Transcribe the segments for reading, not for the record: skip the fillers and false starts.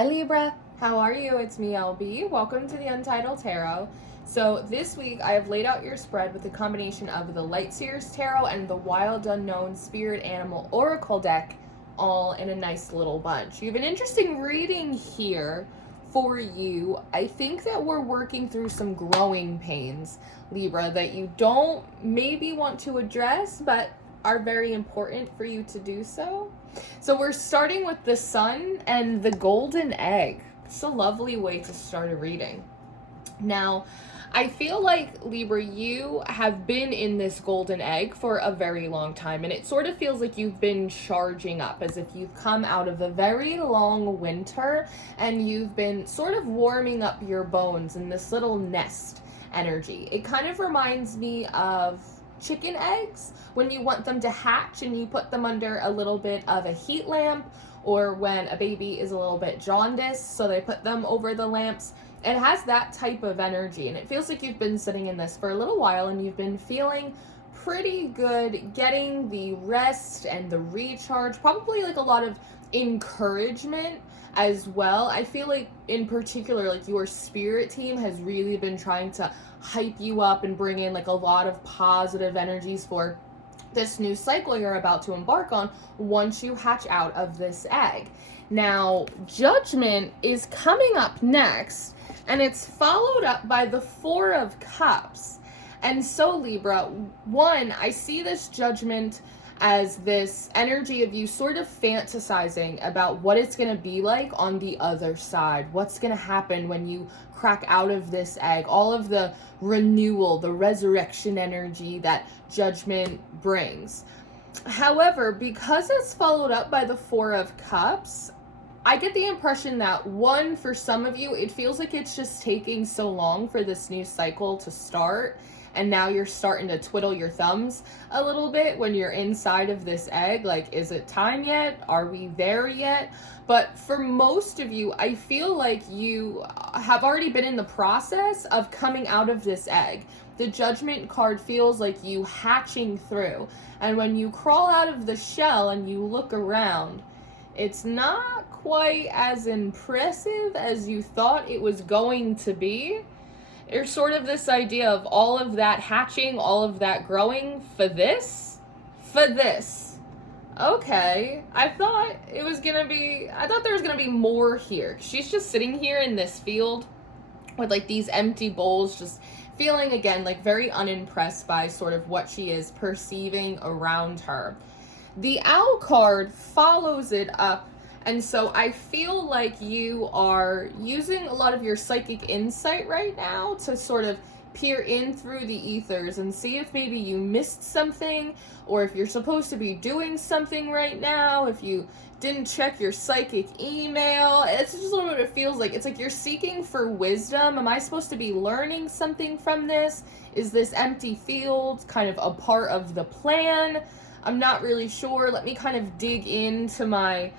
Hi Libra, how are you? It's me, LB. Welcome to the Untitled Tarot. So this week I have laid out your spread with a combination of the Light Seers Tarot and the Wild Unknown Spirit Animal Oracle deck all in a nice little bunch. You have an interesting reading here for you. I think that we're working through some growing pains, Libra, that you don't maybe want to address, but are very important for you to do so. So we're starting with the sun and the golden egg. It's a lovely way to start a reading. Now, I feel like, Libra, you have been in this golden egg for a very long time, and it sort of feels like you've been charging up, as if you've come out of a very long winter, and you've been sort of warming up your bones in this little nest energy. It kind of reminds me of chicken eggs when you want them to hatch and you put them under a little bit of a heat lamp, or when a baby is a little bit jaundiced, so they put them over the lamps. It has that type of energy, and it feels like you've been sitting in this for a little while and you've been feeling pretty good, getting the rest and the recharge, probably like a lot of encouragement as well. I feel like in particular, like your spirit team has really been trying to hype you up and bring in like a lot of positive energies for this new cycle you're about to embark on once you hatch out of this egg. Now, Judgment is coming up next, and it's followed up by the Four of Cups. And so, Libra, one, I see this Judgment as this energy of you sort of fantasizing about what it's going to be like on the other side. What's going to happen when you crack out of this egg. All of the renewal, the resurrection energy that Judgment brings. However, because it's followed up by the Four of Cups, I get the impression that, one, for some of you, it feels like it's just taking so long for this new cycle to start. And now you're starting to twiddle your thumbs a little bit when you're inside of this egg. Like, is it time yet? Are we there yet? But for most of you, I feel like you have already been in the process of coming out of this egg. The Judgment card feels like you hatching through. And when you crawl out of the shell and you look around, it's not quite as impressive as you thought it was going to be. There's sort of this idea of all of that hatching, all of that growing for this? For this. Okay. I thought there was gonna be more here. She's just sitting here in this field with like these empty bowls, just feeling again like very unimpressed by sort of what she is perceiving around her. The Owl card follows it up. And so I feel like you are using a lot of your psychic insight right now to sort of peer in through the ethers and see if maybe you missed something, or if you're supposed to be doing something right now, if you didn't check your psychic email. It's just a little bit what it feels like. It's like you're seeking for wisdom. Am I supposed to be learning something from this? Is this empty field kind of a part of the plan? I'm not really sure. Let me kind of dig into my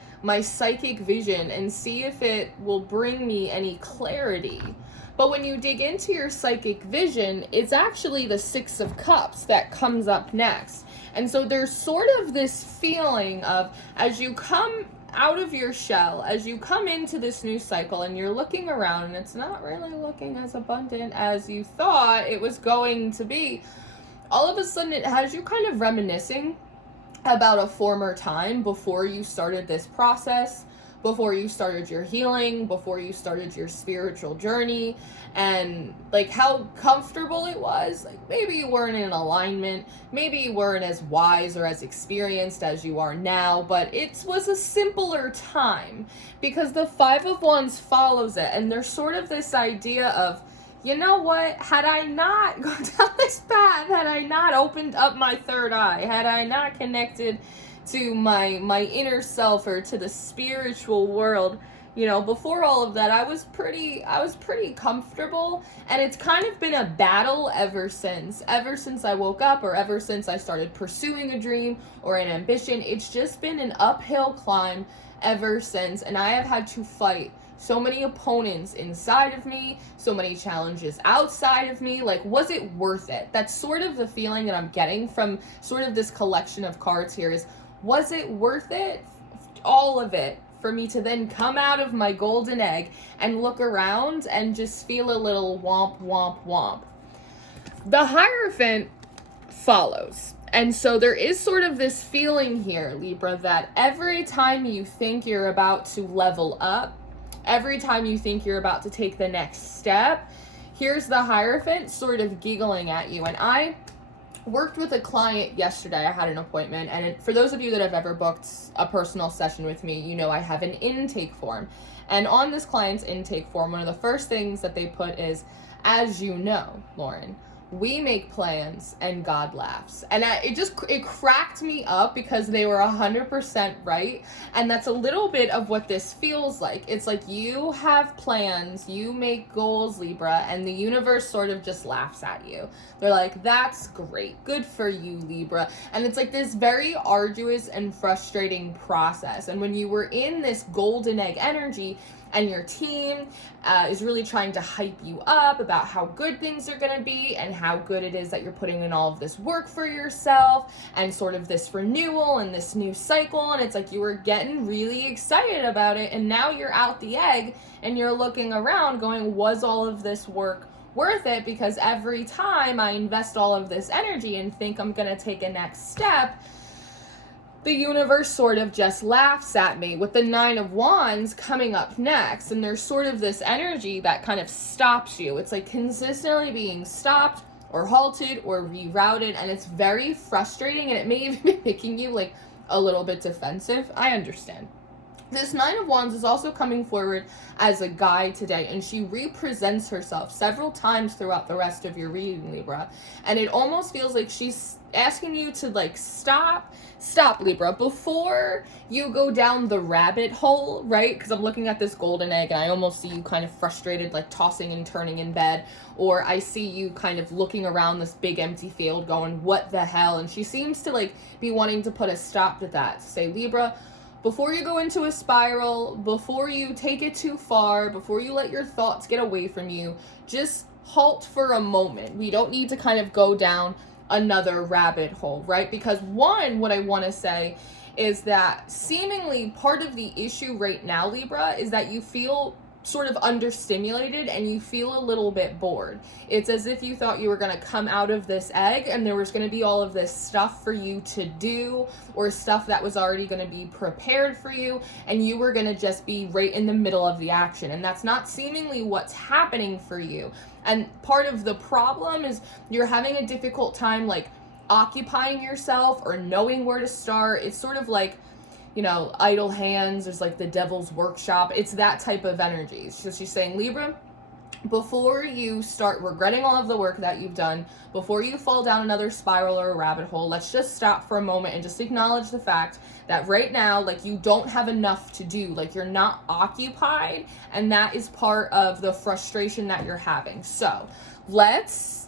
psychic vision and see if it will bring me any clarity. But when you dig into your psychic vision, it's actually the Six of Cups that comes up next. And so there's sort of this feeling of, as you come out of your shell, as you come into this new cycle and you're looking around and it's not really looking as abundant as you thought it was going to be, all of a sudden it has you kind of reminiscing about a former time before you started this process, before you started your healing, before you started your spiritual journey, and like how comfortable it was. Like maybe you weren't in alignment, maybe you weren't as wise or as experienced as you are now, but it was a simpler time, because the Five of Wands follows it, and there's sort of this idea of, you know what, had I not gone down this path, had I not opened up my third eye, had I not connected to my inner self or to the spiritual world, you know, before all of that, I was pretty comfortable. And it's kind of been a battle ever since I woke up, or ever since I started pursuing a dream or an ambition. It's just been an uphill climb ever since, and I have had to fight so many opponents inside of me, so many challenges outside of me. Like, was it worth it? That's sort of the feeling that I'm getting from sort of this collection of cards here is, was it worth it? All of it for me to then come out of my golden egg and look around and just feel a little womp, womp, womp. The Hierophant follows. And so there is sort of this feeling here, Libra, that every time you think you're about to level up, every time you think you're about to take the next step, here's the Hierophant sort of giggling at you. And I worked with a client yesterday. I had an appointment, and for those of you that have ever booked a personal session with me, you know I have an intake form. And on this client's intake form, one of the first things that they put is, as you know, Lauren, we make plans and God laughs. And it cracked me up because they were 100% right. And that's a little bit of what this feels like. It's like you have plans, you make goals, Libra, and the universe sort of just laughs at you. They're like, that's great. Good for you, Libra. And it's like this very arduous and frustrating process. And when you were in this golden egg energy, and your team is really trying to hype you up about how good things are going to be and how good it is that you're putting in all of this work for yourself and sort of this renewal and this new cycle. And it's like you were getting really excited about it. And now you're out the egg and you're looking around going, was all of this work worth it? Because every time I invest all of this energy and think I'm going to take a next step, the universe sort of just laughs at me, with the Nine of Wands coming up next. And there's sort of this energy that kind of stops you. It's like consistently being stopped or halted or rerouted. And it's very frustrating. And it may even be making you like a little bit defensive. I understand. This Nine of Wands is also coming forward as a guide today, and she represents herself several times throughout the rest of your reading, Libra. And it almost feels like she's asking you to like stop, Libra, before you go down the rabbit hole, right? Because I'm looking at this golden egg and I almost see you kind of frustrated, like tossing and turning in bed, or I see you kind of looking around this big empty field going, what the hell? And she seems to like be wanting to put a stop to that, to say, Libra, before you go into a spiral, before you take it too far, before you let your thoughts get away from you, just halt for a moment. We don't need to kind of go down another rabbit hole, right? Because one, what I want to say is that seemingly part of the issue right now, Libra, is that you feel sort of understimulated and you feel a little bit bored. It's as if you thought you were going to come out of this egg and there was going to be all of this stuff for you to do, or stuff that was already going to be prepared for you, and you were going to just be right in the middle of the action. And that's not seemingly what's happening for you. And part of the problem is you're having a difficult time like occupying yourself or knowing where to start. It's sort of like, you know, idle hands. There's like the devil's workshop. It's that type of energy. So she's saying, Libra, before you start regretting all of the work that you've done, before you fall down another spiral or a rabbit hole, let's just stop for a moment and just acknowledge the fact that right now, like, you don't have enough to do. Like, you're not occupied, and that is part of the frustration that you're having. So let's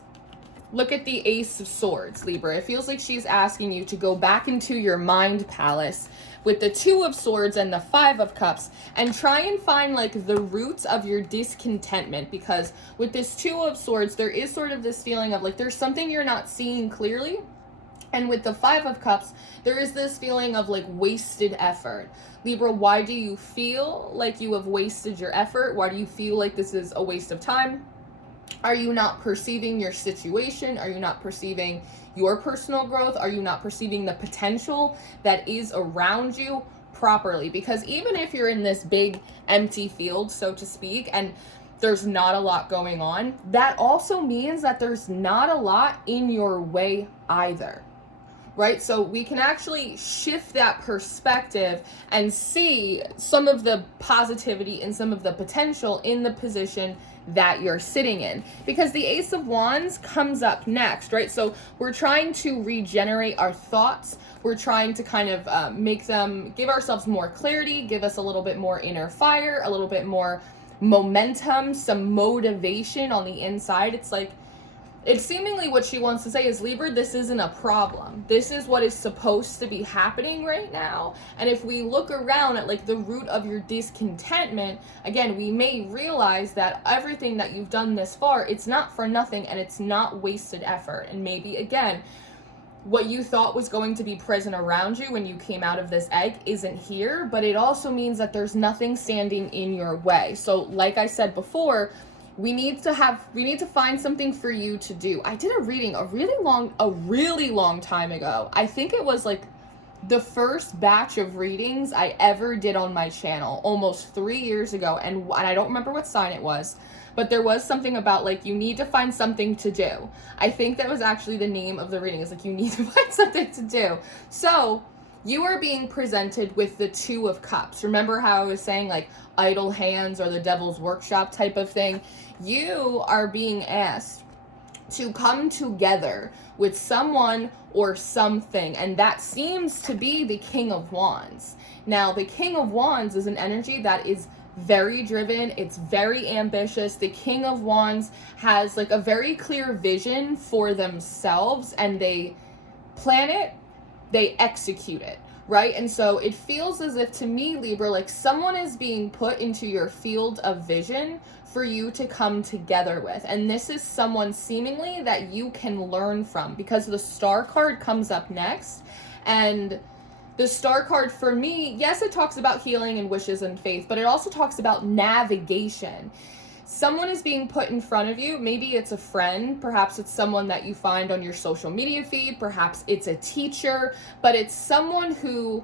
look at the Ace of Swords, Libra. It feels like she's asking you to go back into your mind palace with the Two of Swords and the Five of Cups and try and find like the roots of your discontentment, because with this Two of Swords, there is sort of this feeling of like there's something you're not seeing clearly. And with the Five of Cups, there is this feeling of like wasted effort. Libra, why do you feel like you have wasted your effort? Why do you feel like this is a waste of time? Are you not perceiving your situation? Are you not perceiving your personal growth? Are you not perceiving the potential that is around you properly? Because even if you're in this big empty field, so to speak, and there's not a lot going on, that also means that there's not a lot in your way either, right? So we can actually shift that perspective and see some of the positivity and some of the potential in the position that you're sitting in, because the Ace of Wands comes up next, right? So we're trying to regenerate our thoughts. We're trying to kind of give ourselves more clarity, give us a little bit more inner fire, a little bit more momentum, some motivation on the inside. It's seemingly what she wants to say is, Libra, this isn't a problem. This is what is supposed to be happening right now. And if we look around at like the root of your discontentment, again, we may realize that everything that you've done this far, it's not for nothing and it's not wasted effort. And maybe, again, what you thought was going to be present around you when you came out of this egg isn't here, but it also means that there's nothing standing in your way. So like I said before, we need to find something for you to do. I did a reading a really long time ago. I think it was like the first batch of readings I ever did on my channel almost 3 years ago, and I don't remember what sign it was, but there was something about like you need to find something to do. I think that was actually the name of the reading. It's like you need to find something to do. So you are being presented with the Two of Cups. Remember how I was saying like idle hands or the devil's workshop type of thing? You are being asked to come together with someone or something, and that seems to be the King of Wands. Now, the King of Wands is an energy that is very driven, it's very ambitious. The King of Wands has like a very clear vision for themselves, and they plan it, they execute it, right? And so it feels as if, to me, Libra, like someone is being put into your field of vision for you to come together with. And this is someone seemingly that you can learn from, because the Star card comes up next. And the Star card, for me, yes, it talks about healing and wishes and faith, but it also talks about navigation. Someone is being put in front of you. Maybe it's a friend, perhaps it's someone that you find on your social media feed, perhaps it's a teacher, but it's someone who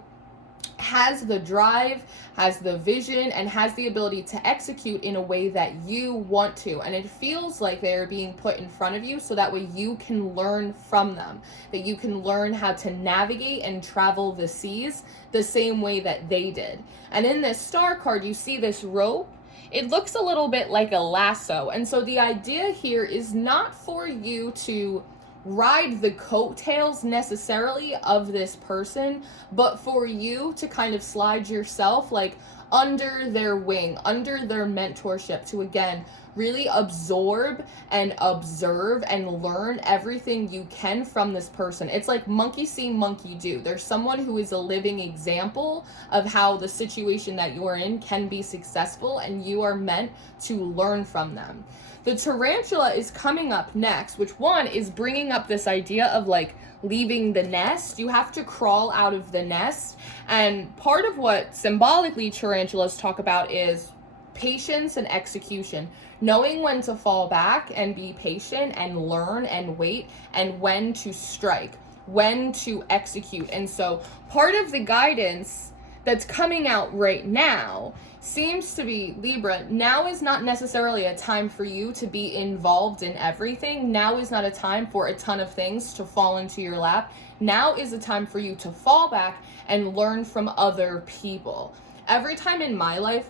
has the drive, has the vision, and has the ability to execute in a way that you want to. And it feels like they're being put in front of you so that way you can learn from them, that you can learn how to navigate and travel the seas the same way that they did. And in this Star card, you see this rope. It looks a little bit like a lasso. And so the idea here is not for you to ride the coattails necessarily of this person, but for you to kind of slide yourself like under their wing, under their mentorship, to again really absorb and observe and learn everything you can from this person. It's like monkey see, monkey do. There's someone who is a living example of how the situation that you're in can be successful, and you are meant to learn from them. The tarantula is coming up next, which one is bringing up this idea of like leaving the nest. You have to crawl out of the nest. And part of what symbolically tarantulas talk about is patience and execution, knowing when to fall back and be patient and learn and wait, and when to strike, when to execute. And so part of the guidance that's coming out right now seems to be, Libra, now is not necessarily a time for you to be involved in everything. Now is not a time for a ton of things to fall into your lap. Now is a time for you to fall back and learn from other people. Every time in my life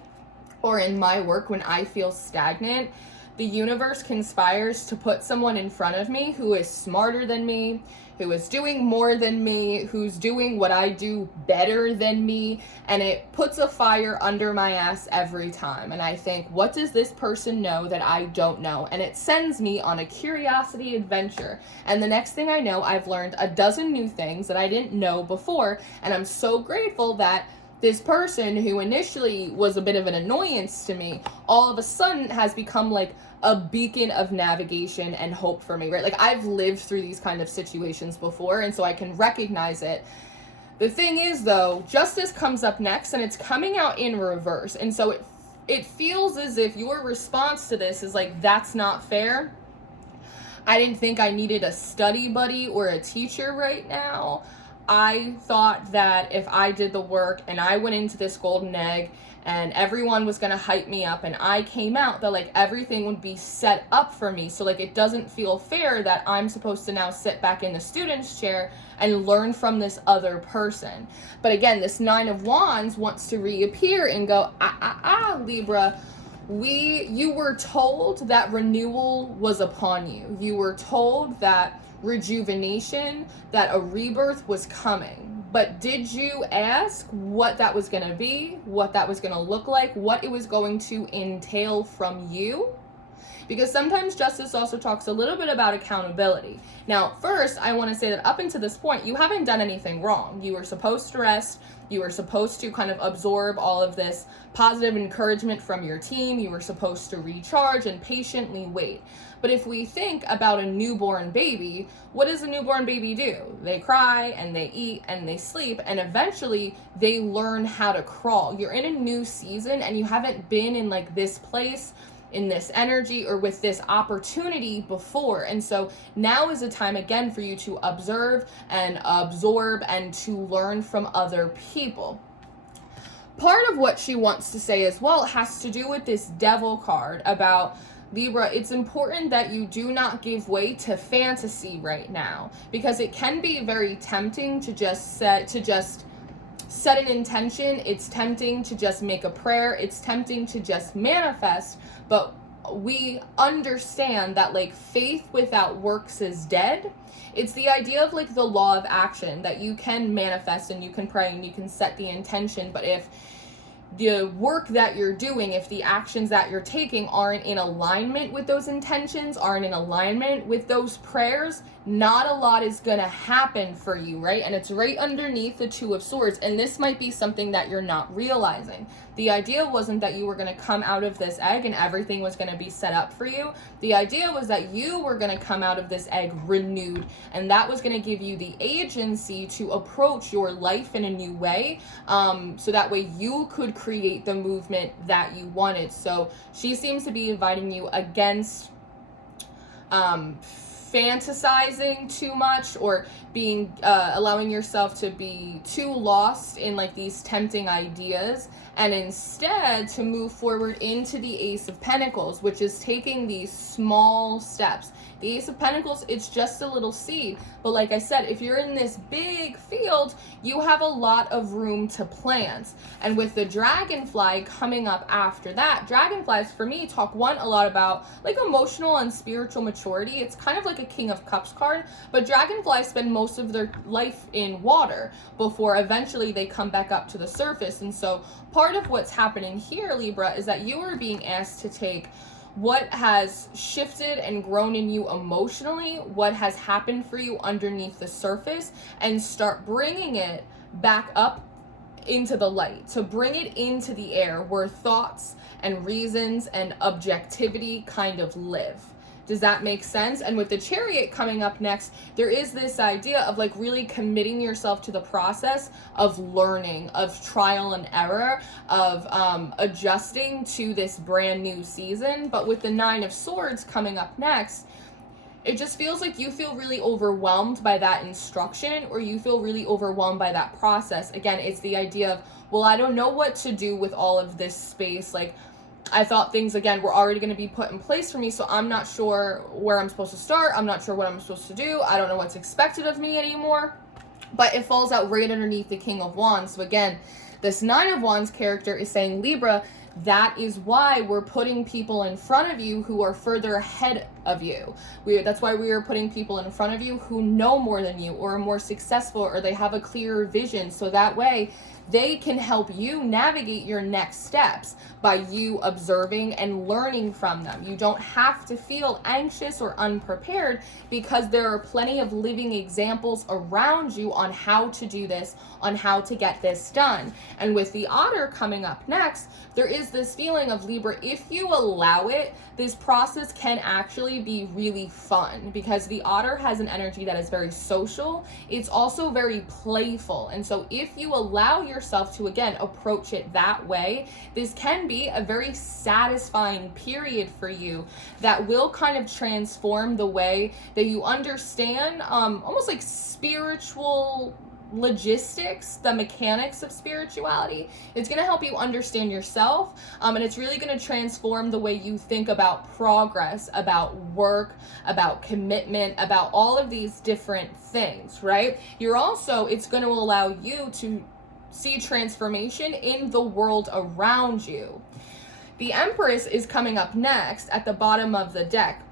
or in my work when I feel stagnant, the universe conspires to put someone in front of me who is smarter than me, who is doing more than me, who's doing what I do better than me, and it puts a fire under my ass every time. And I think, what does this person know that I don't know? And it sends me on a curiosity adventure. And the next thing I know, I've learned a dozen new things that I didn't know before, and I'm so grateful that this person who initially was a bit of an annoyance to me, all of a sudden has become like a beacon of navigation and hope for me, right? Like I've lived through these kind of situations before, and so I can recognize it. The thing is though, justice comes up next, and it's coming out in reverse. And so it feels as if your response to this is like, that's not fair. I didn't think I needed a study buddy or a teacher right now. I thought that if I did the work and I went into this golden egg and everyone was going to hype me up and I came out, that like everything would be set up for me. So like it doesn't feel fair that I'm supposed to now sit back in the student's chair and learn from this other person. But again, this Nine of Wands wants to reappear and go, Libra, you were told that renewal was upon you. You were told that rejuvenation, that a rebirth was coming. But did you ask what that was going to be, what that was going to look like, what it was going to entail from you? because sometimes justice also talks a little bit about accountability. Now, first, I want to say that up until this point, you haven't done anything wrong. You were supposed to rest. You were supposed to kind of absorb all of this positive encouragement from your team. You were supposed to recharge and patiently wait. But if we think about a newborn baby, what does a newborn baby do? They cry and they eat and they sleep, and eventually they learn how to crawl. You're in a new season and you haven't been in like this place, in this energy, or with this opportunity before. And so now is a time again for you to observe and absorb and to learn from other people. Part of what she wants to say as well has to do with this devil card about Libra. It's important that you do not give way to fantasy right now, because it can be very tempting to just set an intention. It's tempting to just make a prayer. It's tempting to just manifest, but we understand that like faith without works is dead. It's the idea of like the law of action, that you can manifest and you can pray and you can set the intention, but if the work that you're doing, if the actions that you're taking aren't in alignment with those intentions, aren't in alignment with those prayers, not a lot is gonna happen for you, right? And it's right underneath the Two of Swords, and this might be something that you're not realizing. The idea wasn't that you were gonna come out of this egg and everything was gonna be set up for you. The idea was that you were gonna come out of this egg renewed, and that was gonna give you the agency to approach your life in a new way, so that way you could create the movement that you wanted. So she seems to be inviting you against fantasizing too much, or being allowing yourself to be too lost in like these tempting ideas, and instead to move forward into the Ace of Pentacles, which is taking these small steps. The Ace of Pentacles, it's just a little seed, but like I said, if you're in this big field, you have a lot of room to plant. And with the dragonfly coming up after that, dragonflies for me talk a lot about like emotional and spiritual maturity. It's kind of like a King of Cups card, but dragonflies spend most of their life in water before eventually they come back up to the surface. And so part of what's happening here, Libra, is that you are being asked to take what has shifted and grown in you emotionally, what has happened for you underneath the surface, and start bringing it back up into the light, to bring it into the air where thoughts and reasons and objectivity kind of live. Does that make sense? And with the Chariot coming up next, there is this idea of like really committing yourself to the process of learning, of trial and error, of adjusting to this brand new season. But with the Nine of Swords coming up next, it just feels like you feel really overwhelmed by that instruction, or you feel really overwhelmed by that process. Again, it's the idea of, well, I don't know what to do with all of this space. Like, I thought things, again, were already going to be put in place for me, so I'm not sure where I'm supposed to start. I'm not sure what I'm supposed to do. I don't know what's expected of me anymore. But it falls out right underneath the King of Wands. So again, this Nine of Wands character is saying, Libra, that is why we're putting people in front of you who are further ahead of you. That's why we are putting people in front of you who know more than you, or are more successful, or they have a clearer vision. So that way they can help you navigate your next steps by you observing and learning from them. You don't have to feel anxious or unprepared, because there are plenty of living examples around you on how to do this, on how to get this done. And with the Otter coming up next, there is this feeling of, Libra, if you allow it, this process can actually be really fun, because the Otter has an energy that is very social. It's also very playful. And so if you allow yourself to, again, approach it that way, this can be a very satisfying period for you that will kind of transform the way that you understand almost like spiritual logistics, the mechanics of spirituality. It's going to help you understand yourself, and it's really going to transform the way you think about progress, about work, about commitment, about all of these different things, right? It's going to allow you to see transformation in the world around you. The Empress is coming up next at the bottom of the deck.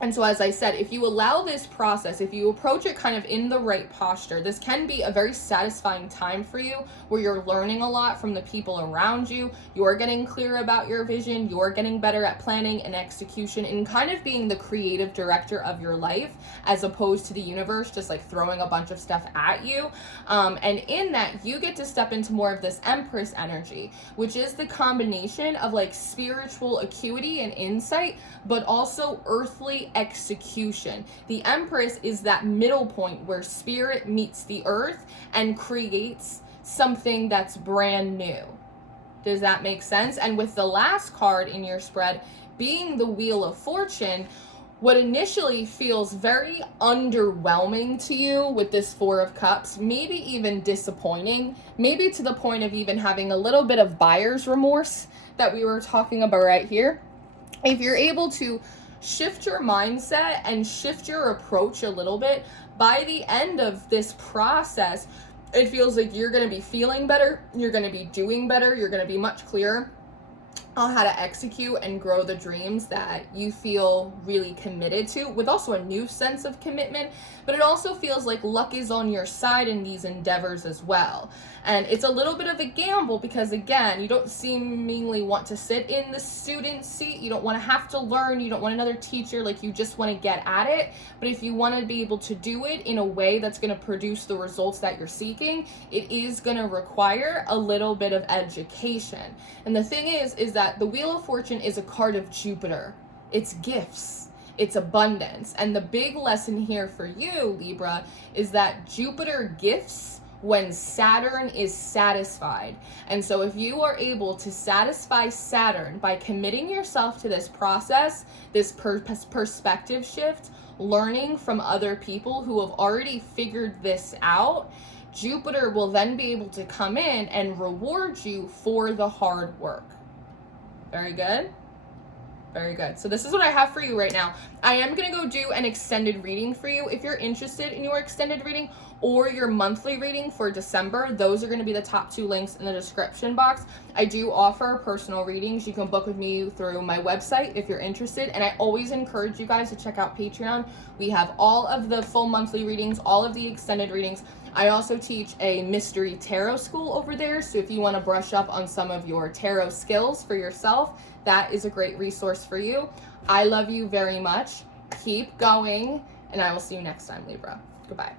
And so, as I said, if you allow this process, if you approach it kind of in the right posture, this can be a very satisfying time for you where you're learning a lot from the people around you. You're getting clear about your vision. You're getting better at planning and execution and kind of being the creative director of your life, as opposed to the universe just like throwing a bunch of stuff at you. And in that, you get to step into more of this Empress energy, which is the combination of like spiritual acuity and insight, but also earthly execution. The Empress is that middle point where spirit meets the earth and creates something that's brand new. Does that make sense? And with the last card in your spread being the Wheel of Fortune, what initially feels very underwhelming to you with this Four of Cups, maybe even disappointing, maybe to the point of even having a little bit of buyer's remorse that we were talking about right here. If you're able to shift your mindset and shift your approach a little bit, by the end of this process, it feels like you're going to be feeling better, you're going to be doing better, you're going to be much clearer on how to execute and grow the dreams that you feel really committed to, with also a new sense of commitment. But it also feels like luck is on your side in these endeavors as well. And it's a little bit of a gamble because, again, you don't seemingly want to sit in the student seat. You don't want to have to learn. You don't want another teacher. Like, you just want to get at it. But if you want to be able to do it in a way that's going to produce the results that you're seeking, it is going to require a little bit of education. And the thing is that the Wheel of Fortune is a card of Jupiter. It's gifts. It's abundance. And the big lesson here for you, Libra, is that Jupiter gifts when Saturn is satisfied. And so if you are able to satisfy Saturn by committing yourself to this process, this perspective shift, learning from other people who have already figured this out, Jupiter will then be able to come in and reward you for the hard work. Very good. Very good. So this is what I have for you right now. I am going to go do an extended reading for you. If you're interested in your extended reading or your monthly reading for December, those are going to be the top two links in the description box. I do offer personal readings. You can book with me through my website if you're interested. And I always encourage you guys to check out Patreon. We have all of the full monthly readings, all of the extended readings. I also teach a mystery tarot school over there. So if you want to brush up on some of your tarot skills for yourself, that is a great resource for you. I love you very much. Keep going, and I will see you next time, Libra. Goodbye.